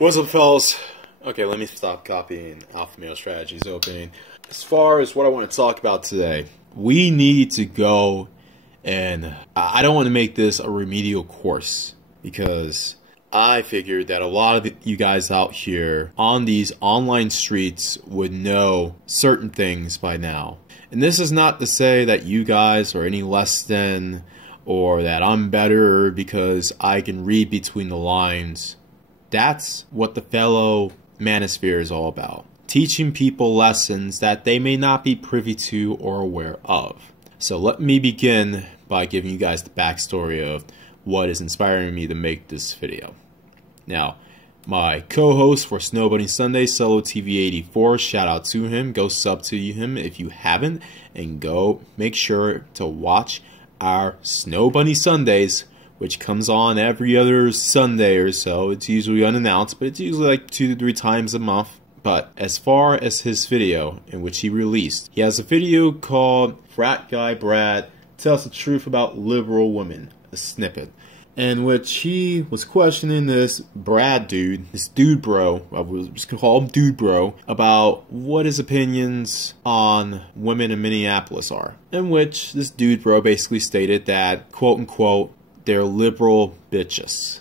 What's up, fellas? Okay, let me stop copying Alpha Male Strategies opening. As far as what I want to talk about today, we need to go and I don't want to make this a remedial course because I figured that a lot of you guys out here on these online streets would know certain things by now. And this is not to say that you guys are any less than or that I'm better because I can read between the lines. That's what the fellow manosphere is all about. Teaching people lessons that they may not be privy to or aware of. So let me begin by giving you guys the backstory of what is inspiring me to make this video. Now, my co-host for Snow Bunny Sunday, Solo TV 84, shout out to him. Go sub to him if you haven't, and go make sure to watch our Snow Bunny Sundays, which comes on every other Sunday or so. It's usually unannounced, but it's usually like 2 to 3 times a month. But as far as his video in which he released, he has a video called Frat Guy Brad Tells the Truth About Liberal Women, a snippet, in which he was questioning this Brad dude, this dude bro, I was just gonna call him dude bro, about what his opinions on women in Minneapolis are. In which this dude bro basically stated that, quote unquote, they're liberal bitches.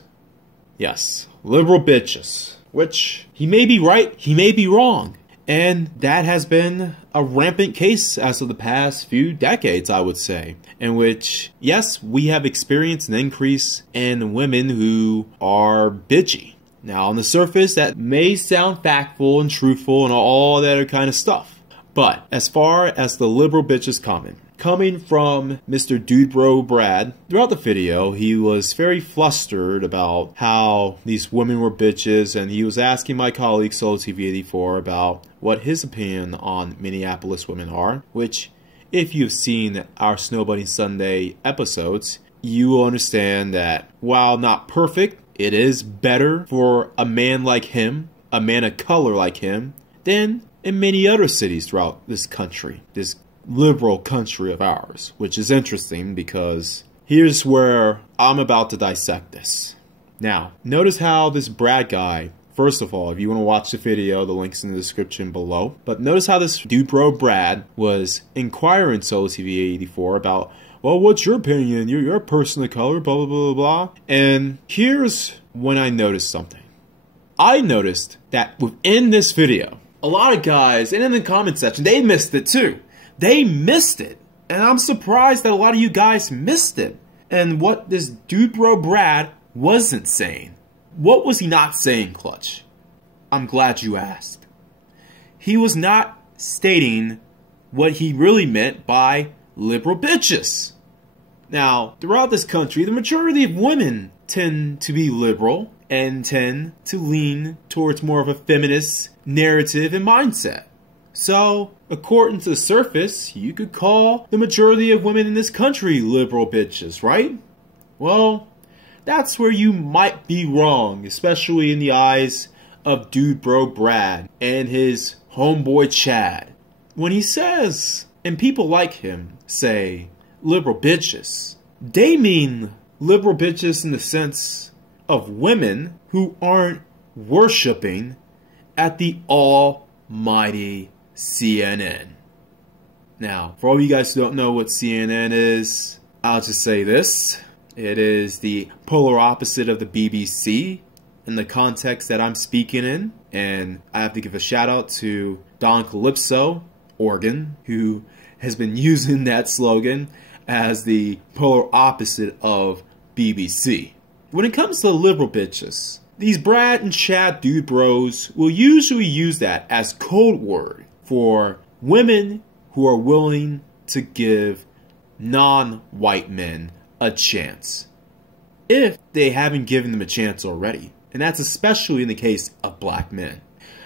Yes, liberal bitches. Which, he may be right, he may be wrong. And that has been a rampant case as of the past few decades, I would say. In which, yes, we have experienced an increase in women who are bitchy. Now, on the surface, that may sound factful and truthful and all that kind of stuff. But, as far as the liberal bitches coming from Mr. Dude Bro Brad, throughout the video, he was very flustered about how these women were bitches, and he was asking my colleague Solo TV 84 about what his opinion on Minneapolis women are, which, if you've seen our Snow Bunny Sunday episodes, you will understand that while not perfect, it is better for a man like him, a man of color like him, than in many other cities throughout this country, this liberal country of ours, which is interesting because here's where I'm about to dissect this. Now, notice how this Brad guy, first of all, if you want to watch the video, the link's in the description below, but notice how this dude bro Brad was inquiring Solo TV 84 about, well, what's your opinion? You're a person of color, blah, blah, blah, blah. And here's when I noticed something. I noticed that within this video, a lot of guys, and in the comment section, they missed it too. They missed it. And I'm surprised that a lot of you guys missed it. And what this dude bro Brad wasn't saying. What was he not saying, Clutch? I'm glad you asked. He was not stating what he really meant by liberal bitches. Now, throughout this country, the majority of women tend to be liberal and tend to lean towards more of a feminist narrative and mindset. So, according to the surface, you could call the majority of women in this country liberal bitches, right? Well, that's where you might be wrong, especially in the eyes of dude bro Brad and his homeboy Chad. When he says, and people like him say, liberal bitches, they mean liberal bitches in the sense of women who aren't worshiping at the almighty CNN. Now, for all you guys who don't know what CNN is, I'll just say this. It is the polar opposite of the BBC in the context that I'm speaking in. And I have to give a shout out to Don Calypso, Oregon, who has been using that slogan as the polar opposite of BBC. When it comes to liberal bitches, these Brad and Chad dude bros will usually use that as code word for women who are willing to give non-white men a chance, if they haven't given them a chance already. And that's especially in the case of black men.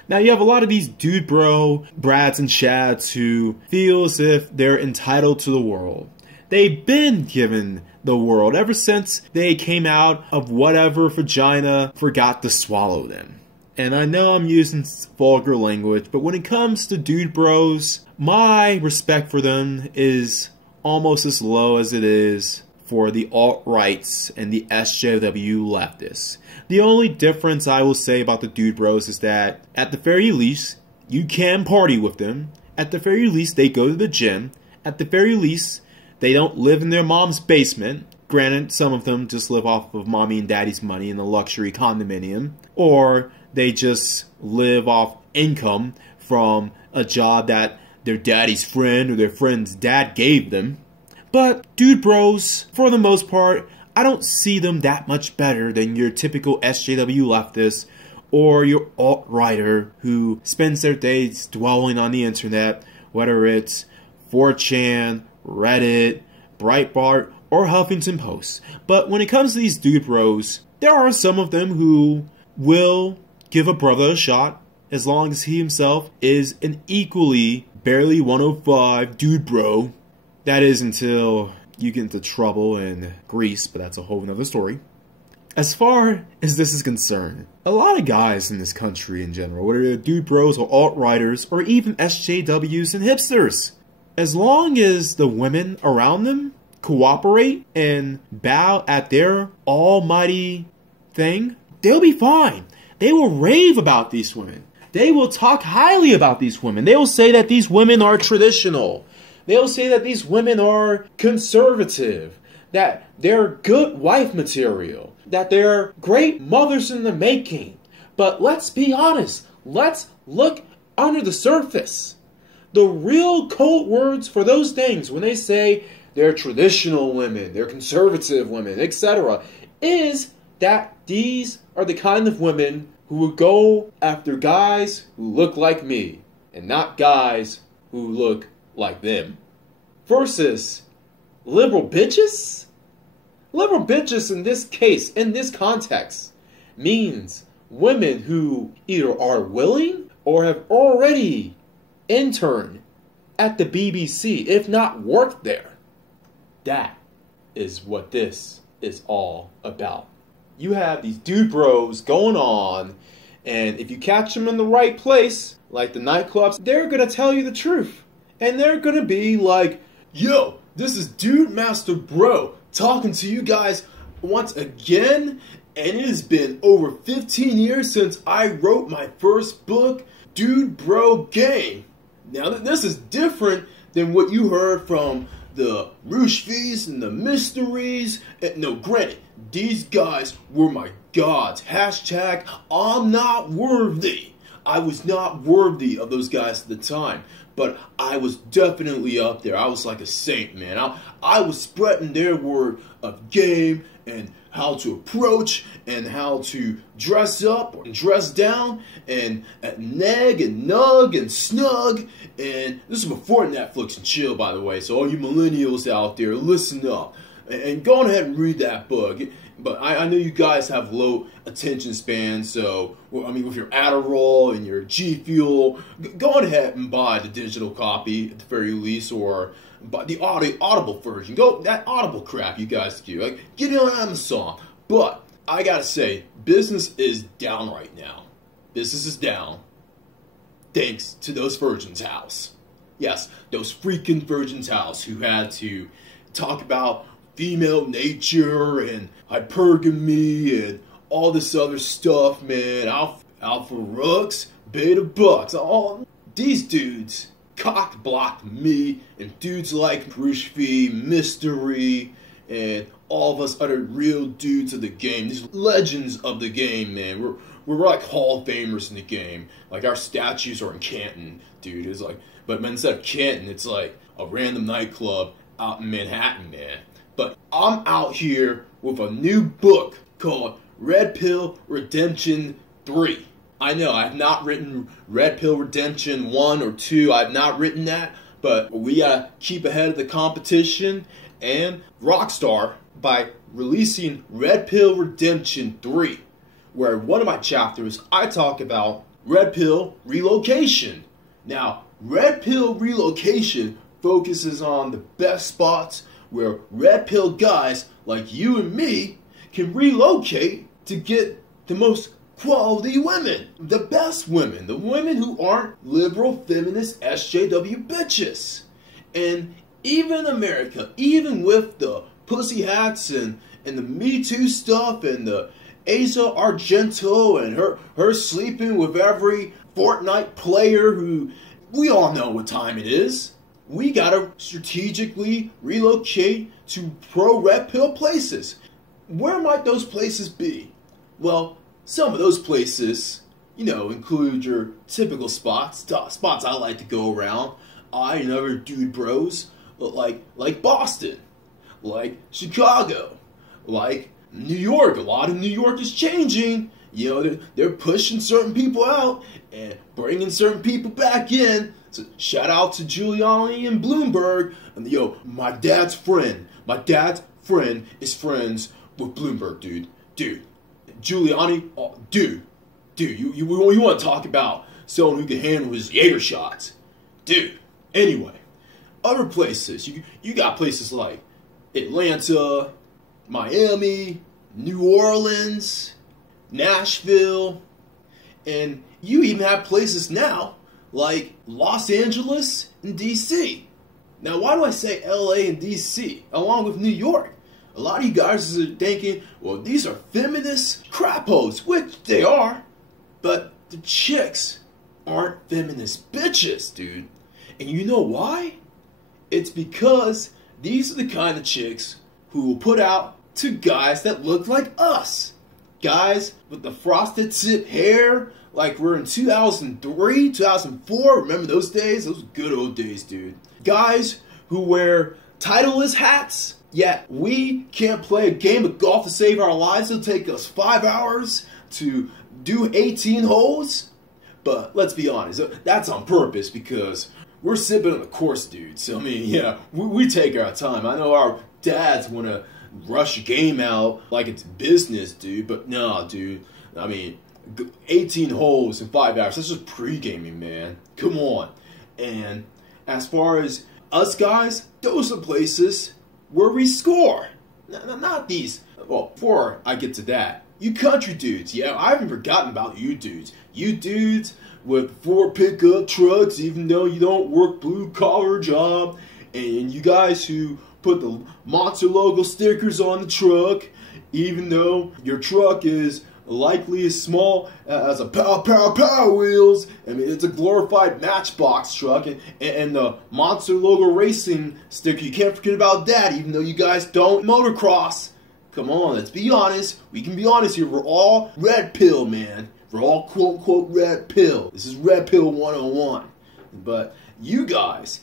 Now, you have a lot of these dude bro Brads and Chads who feel as if they're entitled to the world. They've been given the world ever since they came out of whatever vagina forgot to swallow them. And I know I'm using vulgar language, but when it comes to dude bros, my respect for them is almost as low as it is for the alt-rights and the SJW leftists. The only difference I will say about the Dude Bros is that at the very least, you can party with them. At the very least, they go to the gym. At the very least, they don't live in their mom's basement. Granted, some of them just live off of mommy and daddy's money in a luxury condominium. Or they just live off income from a job that their daddy's friend or their friend's dad gave them. But Dude Bros, for the most part, I don't see them that much better than your typical SJW leftist or your alt-righter who spends their days dwelling on the internet, whether it's 4chan, Reddit, Breitbart, or Huffington Post. But when it comes to these Dude Bros, there are some of them who will give a brother a shot as long as he himself is an equally barely 105 Dude Bro. That is until you get into trouble in Greece, but that's a whole nother story. As far as this is concerned, a lot of guys in this country in general, whether they're Dude Bros or alt-righters or even SJWs and hipsters, as long as the women around them cooperate and bow at their almighty thing, they'll be fine. They will rave about these women. They will talk highly about these women. They will say that these women are traditional. They'll say that these women are conservative, that they're good wife material, that they're great mothers in the making. But let's be honest. Let's look under the surface. The real code words for those things when they say they're traditional women, they're conservative women, etc., is that these are the kind of women who will go after guys who look like me and not guys who look like them. Versus liberal bitches? Liberal bitches in this case, in this context, means women who either are willing or have already interned at the BBC, if not worked there. That is what this is all about. You have these Dude Bros going on, and if you catch them in the right place, like the nightclubs, they're going to tell you the truth. And they're going to be like, yo, this is Dude Master Bro talking to you guys once again, and it has been over 15 years since I wrote my first book, Dude Bro Gang. Now, this is different than what you heard from the Rushfies and the Mysteries. No, granted, these guys were my gods. Hashtag, I'm not worthy. I was not worthy of those guys at the time, but I was definitely up there. I was like a saint, man. I was spreading their word of game and how to approach and how to dress up or dress down and neg and nug and snug. And this is before Netflix and chill, by the way. So all you millennials out there, listen up and go ahead and read that book. But I know you guys have low attention spans, so, I mean, with your Adderall and your G Fuel, go ahead and buy the digital copy at the very least, or buy the Audible version. Go, that Audible crap you guys do. Like, get it on Amazon. But, I gotta say, business is down right now. Business is down. Thanks to those Virgin's house. Yes, those freaking Virgin's house who had to talk about female nature and hypergamy and all this other stuff, man. Alpha Rooks, Beta Bucks, all these dudes cock-blocked me and dudes like Rushfie, Mystery, and all of us other real dudes of the game. These legends of the game, man. We're like Hall of Famers in the game. Like, our statues are in Canton, dude. It's like, but instead of Canton, it's like a random nightclub out in Manhattan, man. But I'm out here with a new book called Red Pill Redemption 3. I know, I have not written Red Pill Redemption 1 or 2. I have not written that. But we gotta keep ahead of the competition. And Rockstar, by releasing Red Pill Redemption 3, where one of my chapters, I talk about Red Pill Relocation. Now, Red Pill Relocation focuses on the best spots where red pill guys like you and me can relocate to get the most quality women, the best women, the women who aren't liberal feminist SJW bitches. And even America, even with the pussy hats and the Me Too stuff and the Asa Argento and her sleeping with every Fortnite player who we all know what time it is. We gotta strategically relocate to pro-red pill places. Where might those places be? Well, some of those places, include your typical spots I like to go around. I and other dude bros, like Boston, like Chicago, like New York. A lot of New York is changing. They're pushing certain people out and bringing certain people back in. So shout out to Giuliani and Bloomberg. And my dad's friend is friends with Bloomberg, dude. Giuliani, oh, dude, you want to talk about someone who can handle his Jaeger shots, dude. Anyway, other places, you got places like Atlanta, Miami, New Orleans, Nashville, and you even have places now like Los Angeles and DC. Now, why do I say LA and DC along with New York? A lot of you guys are thinking, well, these are feminist crappos, which they are, but the chicks aren't feminist bitches, dude. And you know why? It's because these are the kind of chicks who will put out to guys that look like us. Guys with the frosted tip hair, like we're in 2003, 2004. Remember those days? Those were good old days, dude. Guys who wear Titleist hats, yet we can't play a game of golf to save our lives. It'll take us 5 hours to do 18 holes. But let's be honest, that's on purpose because we're sipping on the course, dude. So, we take our time. I know our dads want to rush a game out like it's business, dude. But no, dude. 18 holes in 5 hours. That's just pre-gaming, man. Come on. And as far as us guys, those are places where we score. Not these. Well, before I get to that, you country dudes. Yeah, I haven't forgotten about you dudes. You dudes with 4 pickup trucks, even though you don't work blue-collar job. And you guys who put the Monster logo stickers on the truck, even though your truck is likely as small as a pow wheels. It's a glorified Matchbox truck, and the Monster logo racing sticker, you can't forget about that, even though you guys don't motocross. Come on, let's be honest. We can be honest here. We're all red pill, man. We're all quote-unquote red pill. This is red pill 101. But you guys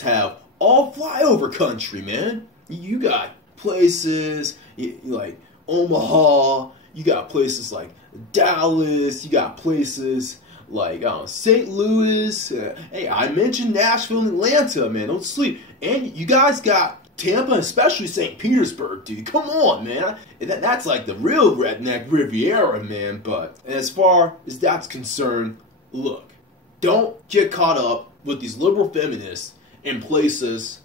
have all flyover country, man. You got places like Omaha. You got places like Dallas. You got places like St. Louis. Hey, I mentioned Nashville and Atlanta, man. Don't sleep. And you guys got Tampa, especially St. Petersburg, dude. Come on, man. That's like the real redneck Riviera, man. But as far as that's concerned, look, don't get caught up with these liberal feminists in places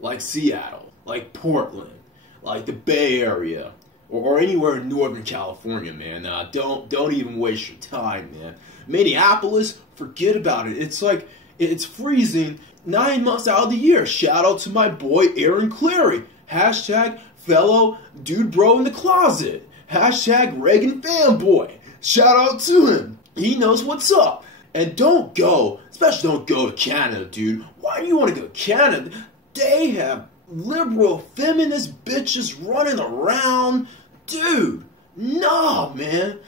like Seattle, like Portland, like the Bay Area, or anywhere in Northern California, man. Don't even waste your time, man. Minneapolis, forget about it. It's like, it's freezing 9 months out of the year. Shout out to my boy Aaron Cleary. Hashtag fellow dude bro in the closet. Hashtag Reagan fanboy. Shout out to him. He knows what's up. And don't go, especially don't go to Canada, dude. Why do you want to go to Canada? They have liberal feminist bitches running around. Dude, nah, man.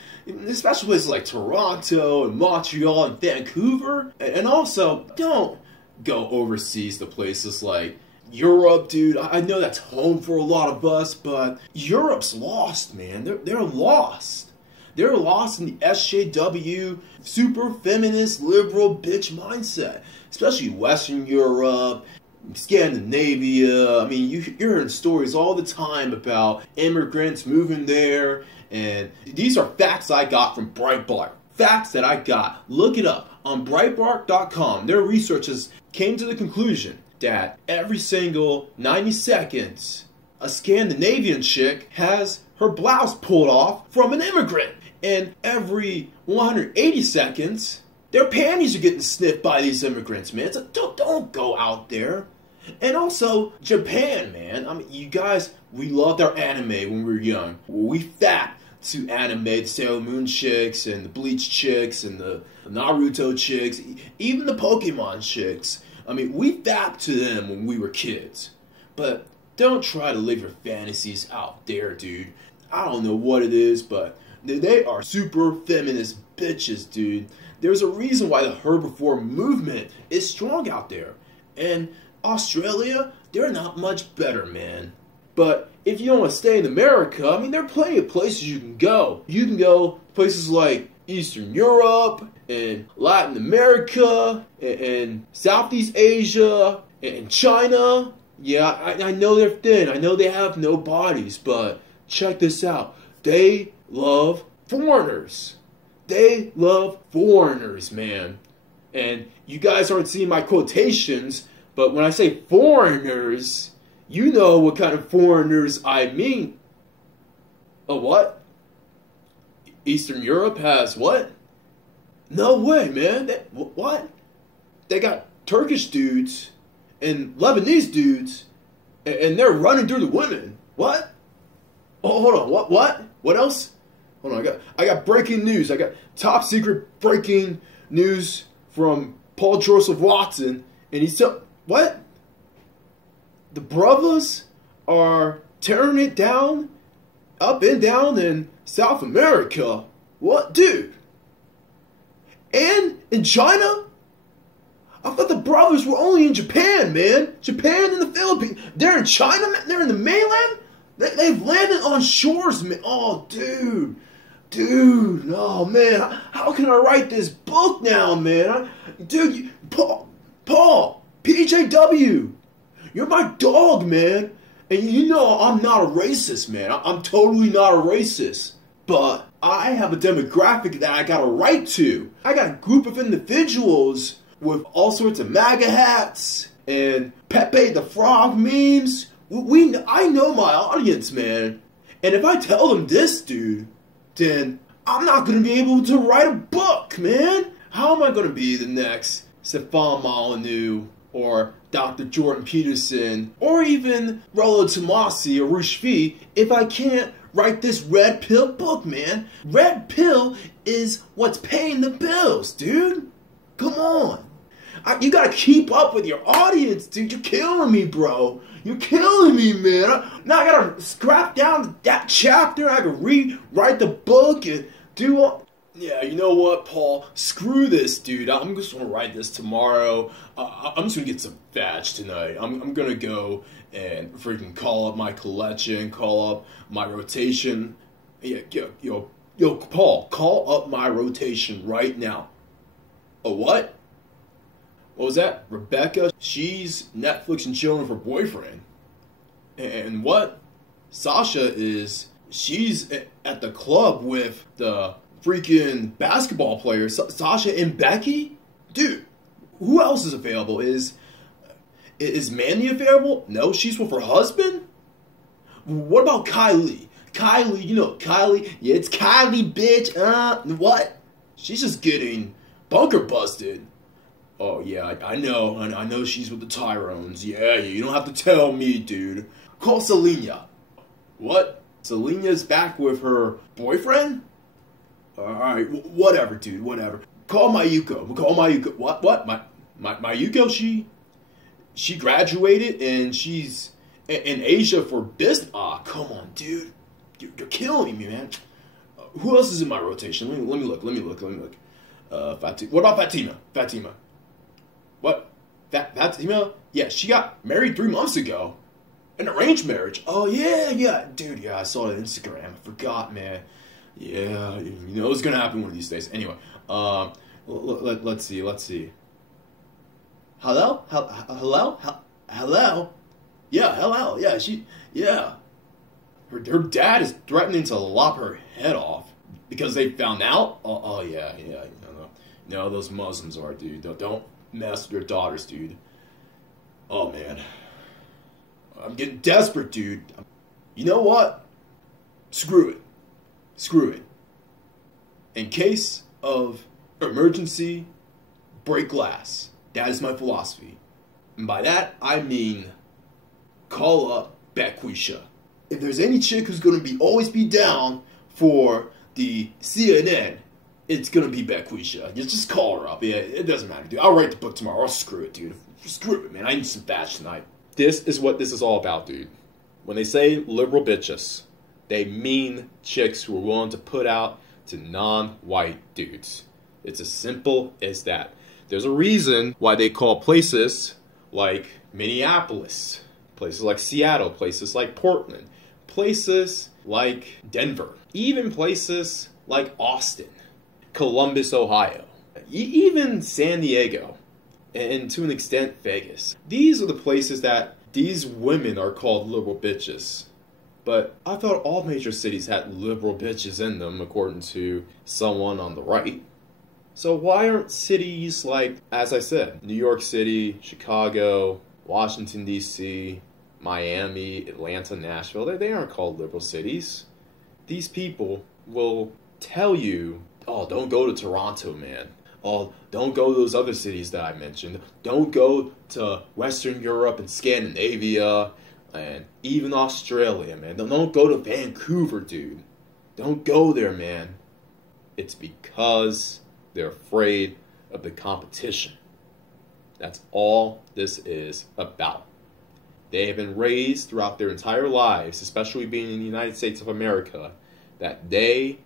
Especially places like Toronto and Montreal and Vancouver. And also, don't go overseas to places like Europe, dude. I know that's home for a lot of us, but Europe's lost, man. They're lost. They're lost in the SJW, super feminist, liberal bitch mindset. Especially Western Europe, Scandinavia. You're hearing stories all the time about immigrants moving there. And these are facts I got from Breitbart. Facts that I got. Look it up on Breitbart.com. Their researchers came to the conclusion that every single 90 seconds, a Scandinavian chick has her blouse pulled off from an immigrant. And every 180 seconds, their panties are getting sniffed by these immigrants, man. So don't go out there. And also, Japan, man. You guys We loved our anime when we were young. We fat to anime, the Sailor Moon chicks and the Bleach chicks and the Naruto chicks, even the Pokemon chicks. I mean, we fapped to them when we were kids. But don't try to live your fantasies out there, dude. I don't know what it is, but they are super feminist bitches, dude. There's a reason why the herbivore movement is strong out there. And Australia, they're not much better, man. But if you don't want to stay in America, I mean, there are plenty of places you can go. You can go places like Eastern Europe and Latin America and Southeast Asia and China. Yeah, I know they're thin. I know they have no bodies, but check this out. They love foreigners. They love foreigners, man. And you guys aren't seeing my quotations, but when I say foreigners, you know what kind of foreigners I mean. A what? Eastern Europe has what? No way, man. What? They got Turkish dudes and Lebanese dudes, and they're running through the women. What? Oh, hold on. What? What else? Hold on. I got breaking news. I got top secret breaking news from Paul Joseph Watson, and he's what? The brothers are tearing it down, up and down in South America. What, dude? And in China? I thought the brothers were only in Japan, man. Japan and the Philippines. They're in China, man. They're in the mainland. They've landed on shores, man. Oh, dude. Dude. Oh, man. How can I write this book now, man? Dude, Paul, PJW. You're my dog, man. And you know I'm not a racist, man. I'm totally not a racist. But I have a demographic that I got to write to. I got a group of individuals with all sorts of MAGA hats and Pepe the Frog memes. I know my audience, man. And if I tell them this, dude, then I'm not going to be able to write a book, man. How am I going to be the next Stefan Molyneux or Dr. Jordan Peterson or even Rollo Tomasi or Rushfi if I can't write this Red Pill book, man? Red Pill is what's paying the bills, dude. Come on. You gotta keep up with your audience, dude. You're killing me, bro. You're killing me, man. Now I gotta scrap down that chapter. I gotta rewrite the book and do all... Yeah, you know what, Paul? Screw this, dude. I'm just gonna write this tomorrow. I'm just gonna get some batch tonight. I'm gonna go and freaking call up my collection, call up my rotation. Yeah, yo, Paul, call up my rotation right now. A what? What was that? Rebecca, she's Netflix and chilling with her boyfriend. And what? Sasha she's at the club with the freaking basketball players. Sasha and Becky? Dude, who else is available? Is Mandy available? No, she's with her husband? What about Kylie? Kylie, you know Kylie. Yeah, it's Kylie, bitch. What? She's just getting bunker busted. Oh, yeah, I know she's with the Tyrones. Yeah, you don't have to tell me, dude. Call Selena. What? Selena's back with her boyfriend? Alright, whatever, dude, whatever. Call Mayuko. Call Mayuko. What? Mayuko, she graduated and she's in Asia for business. Come on, dude. You're killing me, man. Who else is in my rotation? Let me look. What about Fatima? What? Fatima? Yeah, she got married 3 months ago. An arranged marriage. Oh, yeah. Dude, yeah, I saw it on Instagram. I forgot, man. Yeah, you know it's going to happen one of these days. Anyway, let's see. Hello? Yeah, hello. Yeah, Her dad is threatening to lop her head off because they found out. Yeah. No, those Muslims are, dude. Don't mess with your daughters, dude. Oh, man. I'm getting desperate, dude. You know what? Screw it. In case of emergency, break glass. That is my philosophy. And by that, I mean call up Bequisha. if there's any chick who's gonna always be down for the CNN, it's gonna be Bequisha. You just call her up. Yeah, it doesn't matter, dude. I'll write the book tomorrow. I'll screw it, dude. Screw it, man. I need some batch tonight. This is what this is all about, dude. When they say liberal bitches, they mean chicks who are willing to put out to non-white dudes. It's as simple as that. There's a reason why they call places like Minneapolis, places like Seattle, places like Portland, places like Denver, even places like Austin, Columbus, Ohio, even San Diego, and to an extent Vegas. These are the places that these women are called liberal bitches. But I thought all major cities had liberal bitches in them, according to someone on the right. So why aren't cities like, as I said, New York City, Chicago, Washington, D.C., Miami, Atlanta, Nashville, they aren't called liberal cities. These people will tell you, oh, don't go to Toronto, man. Oh, don't go to those other cities that I mentioned. Don't go to Western Europe and Scandinavia and even Australia, man. Don't go to Vancouver, dude. Don't go there, man. It's because they're afraid of the competition. That's all this is about. They have been raised throughout their entire lives, especially being in the United States of America, that they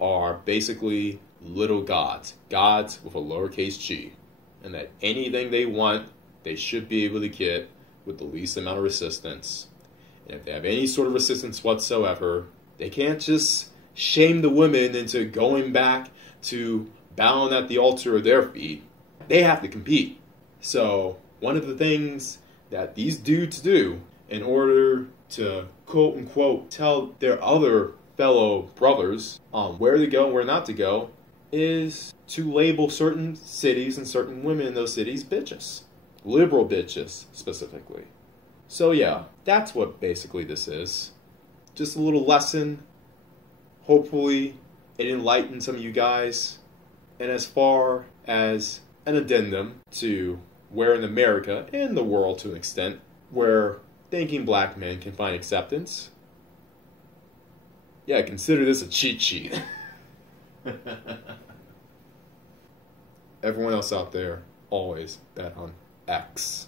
are basically little gods. Gods with a lowercase g. And that anything they want, they should be able to get with the least amount of resistance. And if they have any sort of resistance whatsoever, they can't just shame the women into going back to bowing at the altar of their feet. They have to compete. So one of the things that these dudes do in order to quote unquote tell their other fellow brothers on where to go and where not to go is to label certain cities and certain women in those cities bitches. Liberal bitches, specifically. So yeah, that's what basically this is. Just a little lesson. Hopefully it enlightened some of you guys. And as far as an addendum to where in America, and the world to an extent, where thinking black men can find acceptance, yeah, consider this a cheat sheet. Everyone else out there, always bet on X.